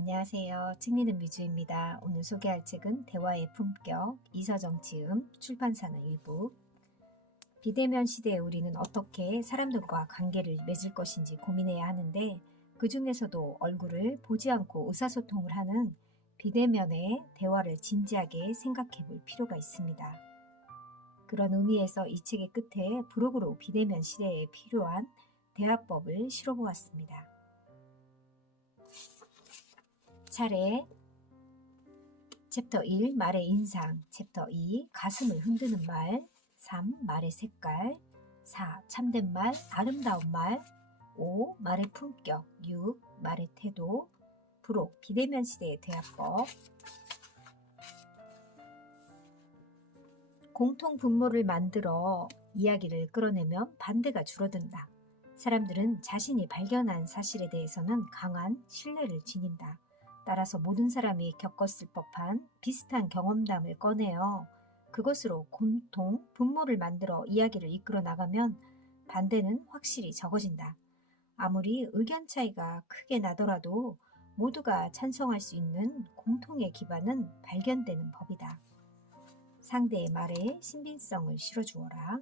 안녕하세요. 책리는 미주입니다. 오늘 소개할 책은 대화의 품격, 이서정 지음, 출판사는 일부. 비대면 시대에 우리는 어떻게 사람들과 관계를 맺을 것인지 고민해야 하는데 그 중에서도 얼굴을 보지 않고 의사소통을 하는 비대면의 대화를 진지하게 생각해 볼 필요가 있습니다. 그런 의미에서 이 책의 끝에 부록으로 비대면 시대에 필요한 대화법을 실어보았습니다. 차례 챕터 1 말의 인상, 챕터 2 가슴을 흔드는 말, 3 말의 색깔, 4 참된 말, 아름다운 말, 5 말의 품격, 6 말의 태도, 부록 비대면 시대의 대화법. 공통 분모를 만들어 이야기를 끌어내면 반대가 줄어든다. 사람들은 자신이 발견한 사실에 대해서는 강한 신뢰를 지닌다. 따라서 모든 사람이 겪었을 법한 비슷한 경험담을 꺼내어 그것으로 공통 분모를 만들어 이야기를 이끌어 나가면 반대는 확실히 적어진다. 아무리 의견 차이가 크게 나더라도 모두가 찬성할 수 있는 공통의 기반은 발견되는 법이다. 상대의 말에 신빙성을 실어주어라.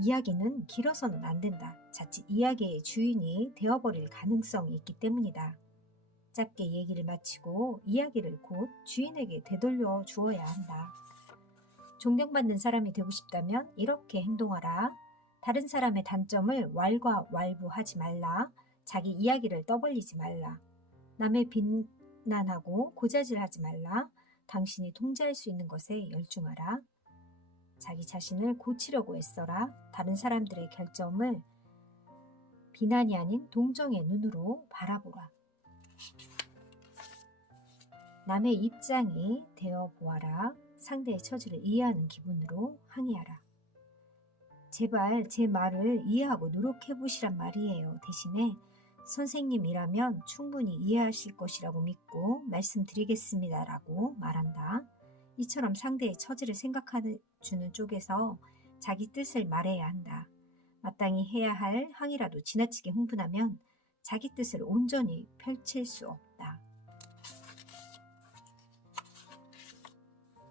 이야기는 길어서는 안 된다. 자칫 이야기의 주인이 되어버릴 가능성이 있기 때문이다. 짧게 얘기를 마치고 이야기를 곧 주인에게 되돌려 주어야 한다. 존경받는 사람이 되고 싶다면 이렇게 행동하라. 다른 사람의 단점을 왈가왈부하지 말라. 자기 이야기를 떠벌리지 말라. 남의 비난하고 고자질하지 말라. 당신이 통제할 수 있는 것에 열중하라. 자기 자신을 고치려고 애써라. 다른 사람들의 결점을 비난이 아닌 동정의 눈으로 바라보라. 남의 입장이 되어 보아라. 상대의 처지를 이해하는 기분으로 항의하라. 제발 제 말을 이해하고 노력해 보시란 말이에요. 대신에 선생님이라면 충분히 이해하실 것이라고 믿고 말씀드리겠습니다. 라고 말한다. 이처럼 상대의 처지를 생각해주는 쪽에서 자기 뜻을 말해야 한다. 마땅히 해야 할 항의라도 지나치게 흥분하면 자기 뜻을 온전히 펼칠 수 없다.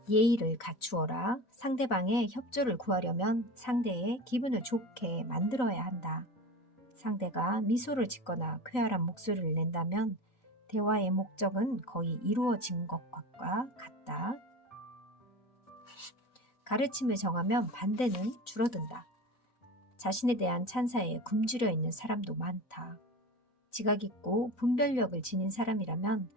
예의를 갖추어라. 상대방의 협조를 구하려면 상대의 기분을 좋게 만들어야 한다. 상대가 미소를 짓거나 쾌활한 목소리를 낸다면 대화의 목적은 거의 이루어진 것과 같다. 가르침을 정하면 반대는 줄어든다. 자신에 대한 찬사에 굶주려 있는 사람도 많다. 지각 있고 분별력을 지닌 사람이라면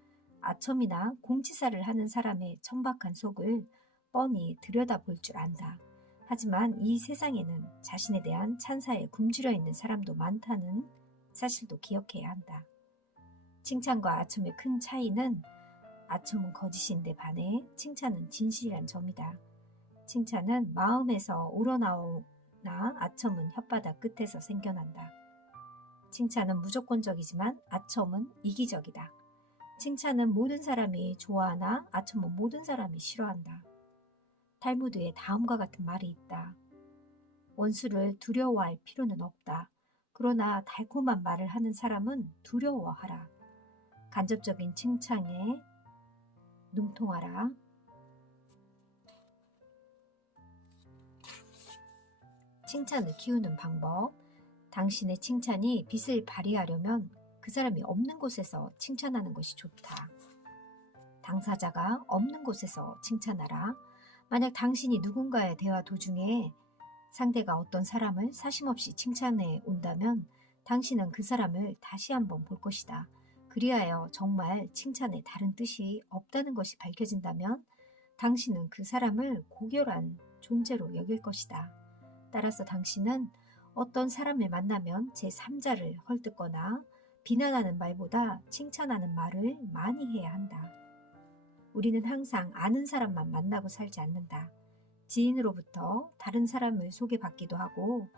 아첨이나 공치사를 하는 사람의 천박한 속을 뻔히 들여다볼 줄 안다. 하지만 이 세상에는 자신에 대한 찬사에 굶주려 있는 사람도 많다는 사실도 기억해야 한다. 칭찬과 아첨의 큰 차이는 아첨은 거짓인데 반해 칭찬은 진실이란 점이다. 칭찬은 마음에서 우러나오나 아첨은 혓바닥 끝에서 생겨난다. 칭찬은 무조건적이지만 아첨은 이기적이다. 칭찬은 모든 사람이 좋아하나 아첨은 모든 사람이 싫어한다. 탈무드에 다음과 같은 말이 있다. 원수를 두려워할 필요는 없다. 그러나 달콤한 말을 하는 사람은 두려워하라. 간접적인 칭찬에 능통하라. 칭찬을 키우는 방법. 당신의 칭찬이 빛을 발휘하려면 그 사람이 없는 곳에서 칭찬하는 것이 좋다. 당사자가 없는 곳에서 칭찬하라. 만약 당신이 누군가의 대화 도중에 상대가 어떤 사람을 사심없이 칭찬해 온다면 당신은 그 사람을 다시 한번 볼 것이다. 그리하여 정말 칭찬에 다른 뜻이 없다는 것이 밝혀진다면 당신은 그 사람을 고결한 존재로 여길 것이다. 따라서 당신은 어떤 사람을 만나면 제3자를 헐뜯거나 비난하는 말보다 칭찬하는 말을 많이 해야 한다. 우리는 항상 아는 사람만 만나고 살지 않는다. 지인으로부터 다른 사람을 소개받기도 하고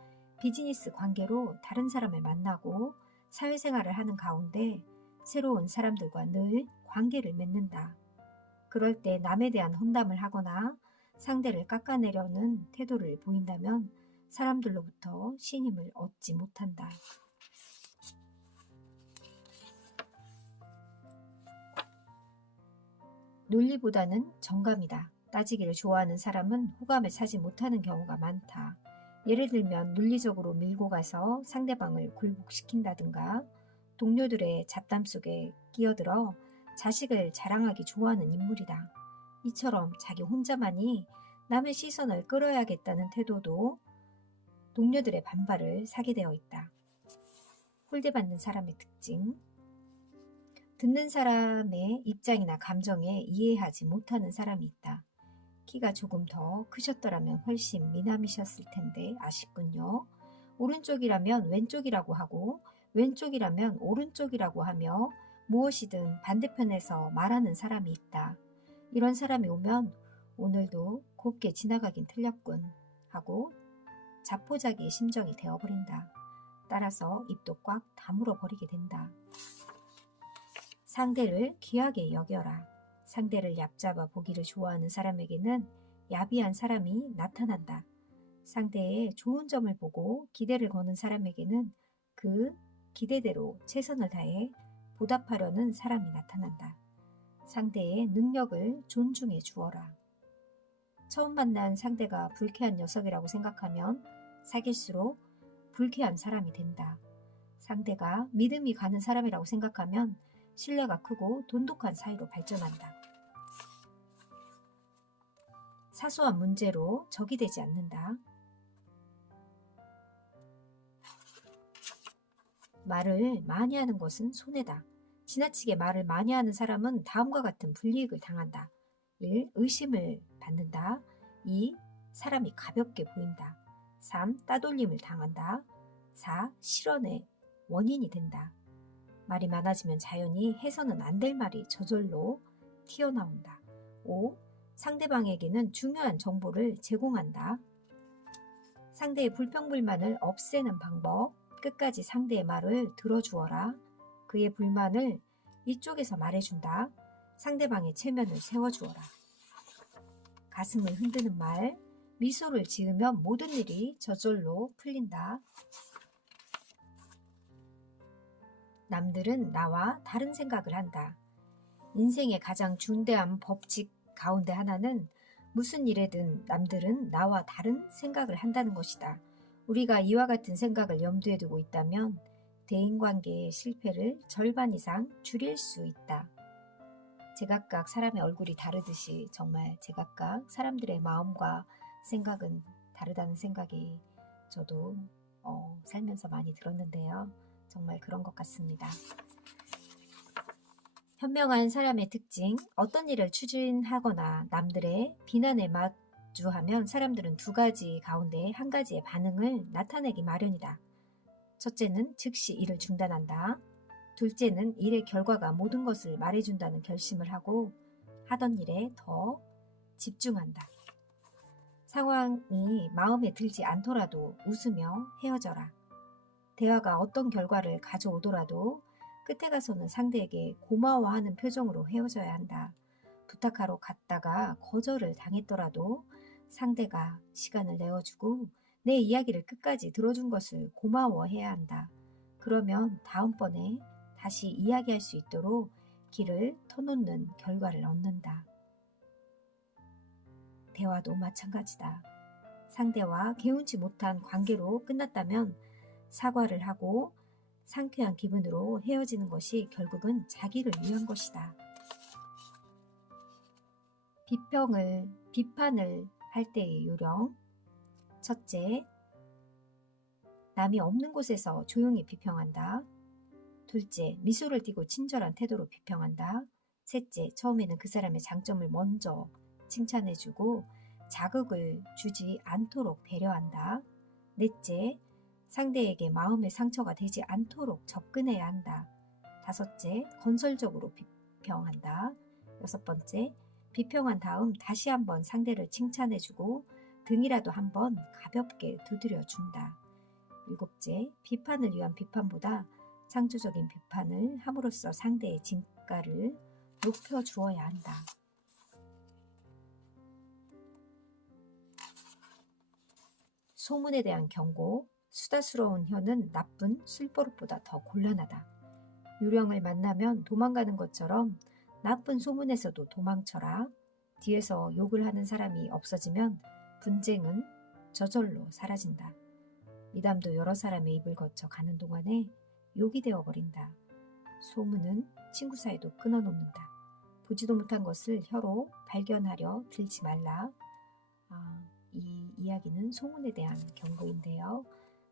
비즈니스 관계로 다른 사람을 만나고 사회생활을 하는 가운데 새로운 사람들과 늘 관계를 맺는다. 그럴 때 남에 대한 험담을 하거나 상대를 깎아내려는 태도를 보인다면 사람들로부터 신임을 얻지 못한다. 논리보다는 정감이다. 따지기를 좋아하는 사람은 호감을 사지 못하는 경우가 많다. 예를 들면 논리적으로 밀고 가서 상대방을 굴복시킨다든가 동료들의 잡담 속에 끼어들어 자식을 자랑하기 좋아하는 인물이다. 이처럼 자기 혼자만이 남의 시선을 끌어야겠다는 태도도 동료들의 반발을 사게 되어 있다. 홀대받는 사람의 특징. 듣는 사람의 입장이나 감정에 이해하지 못하는 사람이 있다. 키가 조금 더 크셨더라면 훨씬 미남이셨을 텐데 아쉽군요. 오른쪽이라면 왼쪽이라고 하고 왼쪽이라면 오른쪽이라고 하며 무엇이든 반대편에서 말하는 사람이 있다. 이런 사람이 오면 오늘도 곱게 지나가긴 틀렸군 하고 자포자기의 심정이 되어버린다. 따라서 입도 꽉 다물어 버리게 된다. 상대를 귀하게 여겨라. 상대를 얕잡아 보기를 좋아하는 사람에게는 야비한 사람이 나타난다. 상대의 좋은 점을 보고 기대를 거는 사람에게는 그 기대대로 최선을 다해 보답하려는 사람이 나타난다. 상대의 능력을 존중해 주어라. 처음 만난 상대가 불쾌한 녀석이라고 생각하면 사귈수록 불쾌한 사람이 된다. 상대가 믿음이 가는 사람이라고 생각하면 신뢰가 크고 돈독한 사이로 발전한다. 사소한 문제로 적이 되지 않는다. 말을 많이 하는 것은 손해다. 지나치게 말을 많이 하는 사람은 다음과 같은 불이익을 당한다. 1. 의심을 받는다. 2. 사람이 가볍게 보인다. 3. 따돌림을 당한다. 4. 실언의 원인이 된다. 말이 많아지면 자연히 해서는 안 될 말이 저절로 튀어나온다. 5. 상대방에게는 중요한 정보를 제공한다. 상대의 불평불만을 없애는 방법. 끝까지 상대의 말을 들어주어라. 그의 불만을 이쪽에서 말해준다. 상대방의 체면을 세워주어라. 가슴을 흔드는 말. 미소를 지으면 모든 일이 저절로 풀린다. 남들은 나와 다른 생각을 한다. 인생의 가장 중대한 법칙 가운데 하나는 무슨 일에든 남들은 나와 다른 생각을 한다는 것이다. 우리가 이와 같은 생각을 염두에 두고 있다면 대인관계의 실패를 절반 이상 줄일 수 있다. 제각각 사람의 얼굴이 다르듯이 정말 제각각 사람들의 마음과 생각은 다르다는 생각이 저도 살면서 많이 들었는데요. 정말 그런 것 같습니다. 현명한 사람의 특징, 어떤 일을 추진하거나 남들의 비난에 마주하면 사람들은 두 가지 가운데 한 가지의 반응을 나타내기 마련이다. 첫째는 즉시 일을 중단한다. 둘째는 일의 결과가 모든 것을 말해준다는 결심을 하고 하던 일에 더 집중한다. 상황이 마음에 들지 않더라도 웃으며 헤어져라. 대화가 어떤 결과를 가져오더라도 끝에 가서는 상대에게 고마워하는 표정으로 헤어져야 한다. 부탁하러 갔다가 거절을 당했더라도 상대가 시간을 내어주고 내 이야기를 끝까지 들어준 것을 고마워해야 한다. 그러면 다음번에 다시 이야기할 수 있도록 길을 터놓는 결과를 얻는다. 대화도 마찬가지다. 상대와 개운치 못한 관계로 끝났다면 사과를 하고 상쾌한 기분으로 헤어지는 것이 결국은 자기를 위한 것이다. 비판을 할 때의 요령. 첫째, 남이 없는 곳에서 조용히 비평한다. 둘째, 미소를 띠고 친절한 태도로 비평한다. 셋째, 처음에는 그 사람의 장점을 먼저 칭찬해주고 자극을 주지 않도록 배려한다. 넷째, 상대에게 마음의 상처가 되지 않도록 접근해야 한다. 다섯째, 건설적으로 비평한다. 여섯 번째, 비평한 다음 다시 한번 상대를 칭찬해주고 등이라도 한번 가볍게 두드려준다. 일곱째, 비판을 위한 비판보다 창조적인 비판을 함으로써 상대의 진가를 높여주어야 한다. 소문에 대한 경고. 수다스러운 혀는 나쁜 술버릇보다 더 곤란하다. 유령을 만나면 도망가는 것처럼 나쁜 소문에서도 도망쳐라. 뒤에서 욕을 하는 사람이 없어지면 분쟁은 저절로 사라진다. 미담도 여러 사람의 입을 거쳐 가는 동안에 욕이 되어버린다. 소문은 친구 사이도 끊어놓는다. 보지도 못한 것을 혀로 발견하려 들지 말라. 이 이야기는 소문에 대한 경고인데요.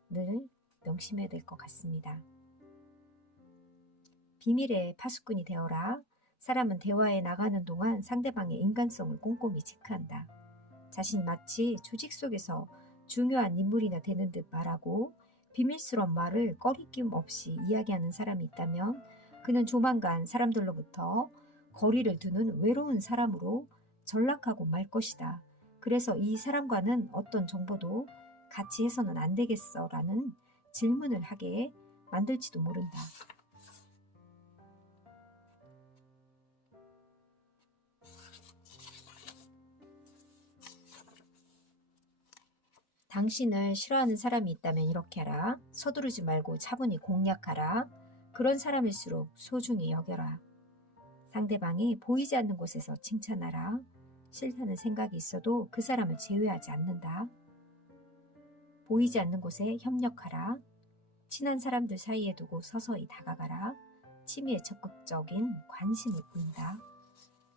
늘 명심해야 될 것 같습니다. 비밀의 파수꾼이 되어라. 사람은 대화에 나가는 동안 상대방의 인간성을 꼼꼼히 체크한다. 자신이 마치 조직 속에서 중요한 인물이나 되는 듯 말하고 비밀스러운 말을 꺼리낌 없이 이야기하는 사람이 있다면 그는 조만간 사람들로부터 거리를 두는 외로운 사람으로 전락하고 말 것이다. 그래서 이 사람과는 어떤 정보도 같이 해서는 안 되겠어 라는 질문을 하게 만들지도 모른다. 당신을 싫어하는 사람이 있다면 이렇게 하라. 서두르지 말고 차분히 공략하라. 그런 사람일수록 소중히 여겨라. 상대방이 보이지 않는 곳에서 칭찬하라. 싫다는 생각이 있어도 그 사람을 제외하지 않는다. 보이지 않는 곳에 협력하라. 친한 사람들 사이에 두고 서서히 다가가라. 취미에 적극적인 관심을 보인다.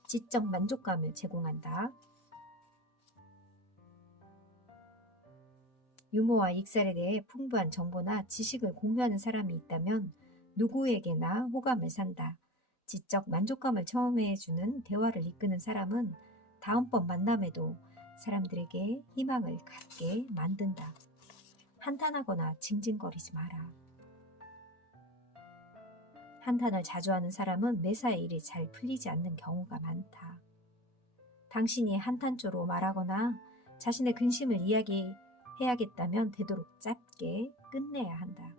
지적 만족감을 제공한다. 유머와 익살에 대해 풍부한 정보나 지식을 공유하는 사람이 있다면 누구에게나 호감을 산다. 지적 만족감을 처음해주는 대화를 이끄는 사람은 다음번 만남에도 사람들에게 희망을 갖게 만든다. 한탄하거나 징징거리지 마라. 한탄을 자주 하는 사람은 매사에 일이 잘 풀리지 않는 경우가 많다. 당신이 한탄조로 말하거나 자신의 근심을 이야기해야겠다면 되도록 짧게 끝내야 한다.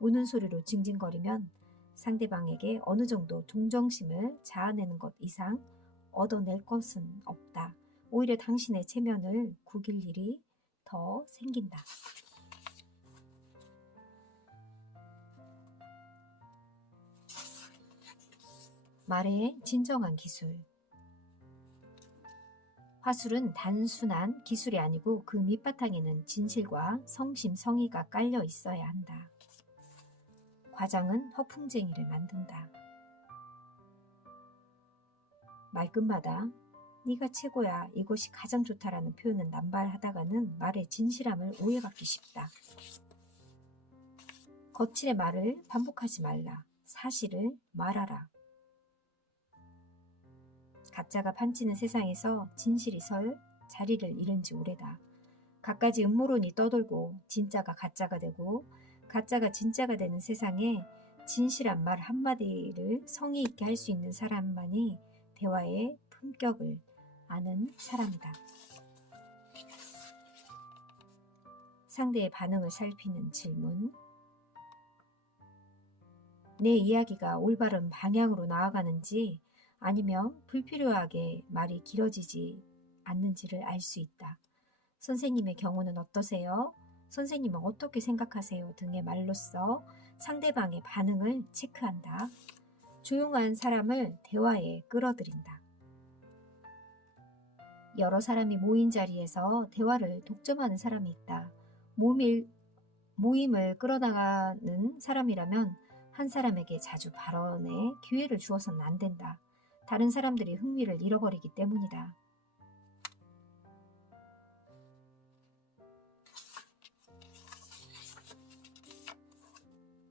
우는 소리로 징징거리면 상대방에게 어느 정도 동정심을 자아내는 것 이상 얻어낼 것은 없다. 오히려 당신의 체면을 구길 일이 더 생긴다. 말의 진정한 기술. 화술은 단순한 기술이 아니고 그 밑바탕에는 진실과 성심성의가 깔려 있어야 한다. 과장은 허풍쟁이를 만든다. 말끝마다 네가 최고야, 이것이 가장 좋다라는 표현은 남발하다가는 말의 진실함을 오해받기 쉽다. 거칠의 말을 반복하지 말라. 사실을 말하라. 가짜가 판치는 세상에서 진실이 설 자리를 잃은 지 오래다. 갖가지 음모론이 떠돌고 진짜가 가짜가 되고 가짜가 진짜가 되는 세상에 진실한 말 한마디를 성의 있게 할 수 있는 사람만이 대화의 품격을 아는 사람이다. 상대의 반응을 살피는 질문. 내 이야기가 올바른 방향으로 나아가는지 아니면 불필요하게 말이 길어지지 않는지를 알 수 있다. 선생님의 경우는 어떠세요? 선생님은 어떻게 생각하세요? 등의 말로써 상대방의 반응을 체크한다. 조용한 사람을 대화에 끌어들인다. 여러 사람이 모인 자리에서 대화를 독점하는 사람이 있다. 모임을 끌어나가는 사람이라면 한 사람에게 자주 발언의 기회를 주어서는 안 된다. 다른 사람들이 흥미를 잃어버리기 때문이다.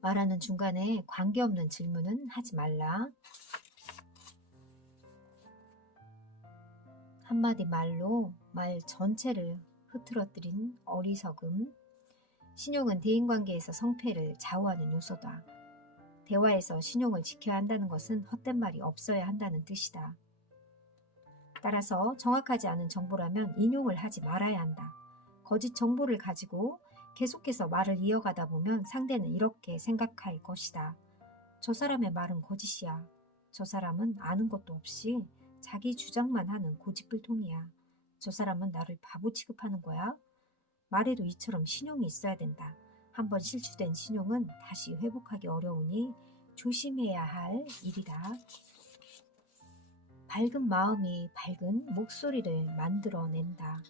말하는 중간에 관계없는 질문은 하지 말라. 한마디 말로 말 전체를 흐트러뜨린 어리석음. 신용은 대인관계에서 성패를 좌우하는 요소다. 대화에서 신용을 지켜야 한다는 것은 헛된 말이 없어야 한다는 뜻이다. 따라서 정확하지 않은 정보라면 인용을 하지 말아야 한다. 거짓 정보를 가지고 계속해서 말을 이어가다 보면 상대는 이렇게 생각할 것이다. 저 사람의 말은 거짓이야. 저 사람은 아는 것도 없이 자기 주장만 하는 고집불통이야. 저 사람은 나를 바보 취급하는 거야. 말에도 이처럼 신용이 있어야 된다. 한번 실추된 신용은 다시 회복하기 어려우니 조심해야 할 일이다. 밝은 마음이 밝은 목소리를 만들어낸다.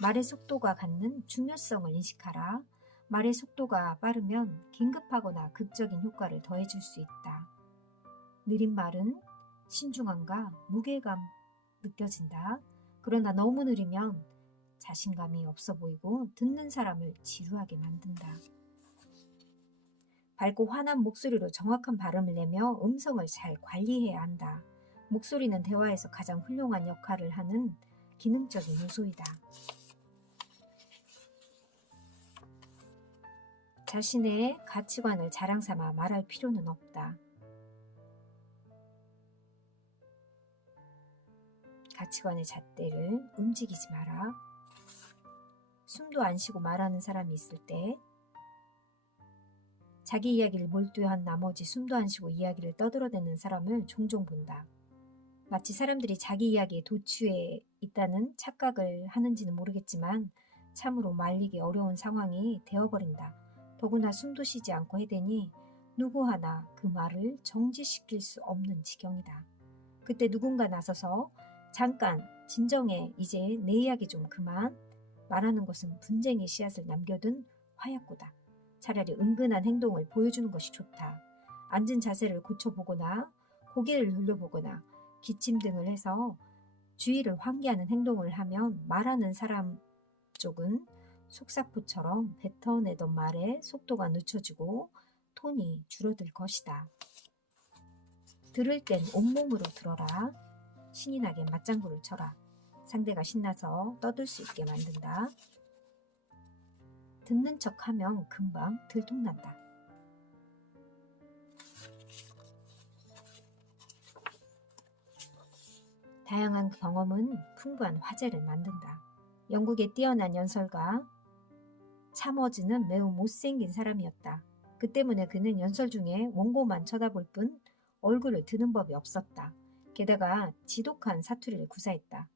말의 속도가 갖는 중요성을 인식하라. 말의 속도가 빠르면 긴급하거나 극적인 효과를 더해줄 수 있다. 느린 말은 신중함과 무게감 느껴진다. 그러나 너무 느리면 자신감이 없어 보이고 듣는 사람을 지루하게 만든다. 밝고 환한 목소리로 정확한 발음을 내며 음성을 잘 관리해야 한다. 목소리는 대화에서 가장 훌륭한 역할을 하는 기능적인 요소이다. 자신의 가치관을 자랑삼아 말할 필요는 없다. 가치관의 잣대를 움직이지 마라. 숨도 안 쉬고 말하는 사람이 있을 때 자기 이야기를 몰두한 나머지 숨도 안 쉬고 이야기를 떠들어대는 사람을 종종 본다. 마치 사람들이 자기 이야기에 도취해 있다는 착각을 하는지는 모르겠지만 참으로 말리기 어려운 상황이 되어버린다. 더구나 숨도 쉬지 않고 해대니 누구 하나 그 말을 정지시킬 수 없는 지경이다. 그때 누군가 나서서 잠깐 진정해, 이제 내 이야기 좀 그만. 말하는 것은 분쟁의 씨앗을 남겨둔 화약고다. 차라리 은근한 행동을 보여주는 것이 좋다. 앉은 자세를 고쳐보거나 고개를 돌려보거나 기침 등을 해서 주의를 환기하는 행동을 하면 말하는 사람 쪽은 속사포처럼 뱉어내던 말의 속도가 늦춰지고 톤이 줄어들 것이다. 들을 땐 온몸으로 들어라. 신이 나게 맞장구를 쳐라. 상대가 신나서 떠들 수 있게 만든다. 듣는 척하면 금방 들통난다. 다양한 경험은 풍부한 화제를 만든다. 영국의 뛰어난 연설가 차머즈는 매우 못생긴 사람이었다. 그 때문에 그는 연설 중에 원고만 쳐다볼 뿐 얼굴을 드는 법이 없었다. 게다가 지독한 사투리를 구사했다.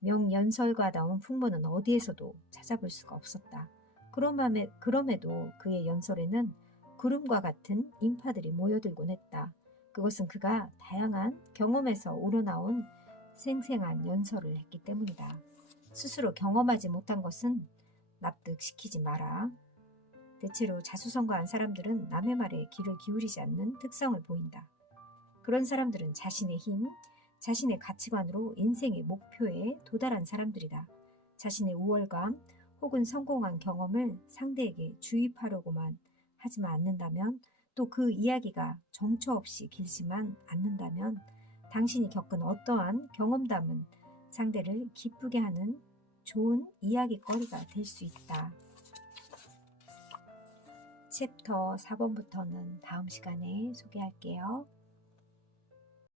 명연설가다운 풍모는 어디에서도 찾아볼 수가 없었다. 그럼에도 그의 연설에는 구름과 같은 인파들이 모여들곤 했다. 그것은 그가 다양한 경험에서 우러나온 생생한 연설을 했기 때문이다. 스스로 경험하지 못한 것은 납득시키지 마라. 대체로 자수성가한 사람들은 남의 말에 귀를 기울이지 않는 특성을 보인다. 그런 사람들은 자신의 힘, 자신의 가치관으로 인생의 목표에 도달한 사람들이다. 자신의 우월감 혹은 성공한 경험을 상대에게 주입하려고만 하지만 않는다면, 또 그 이야기가 정처 없이 길지만 않는다면 당신이 겪은 어떠한 경험담은 상대를 기쁘게 하는 좋은 이야기거리가 될 수 있다. 챕터 4번부터는 다음 시간에 소개할게요.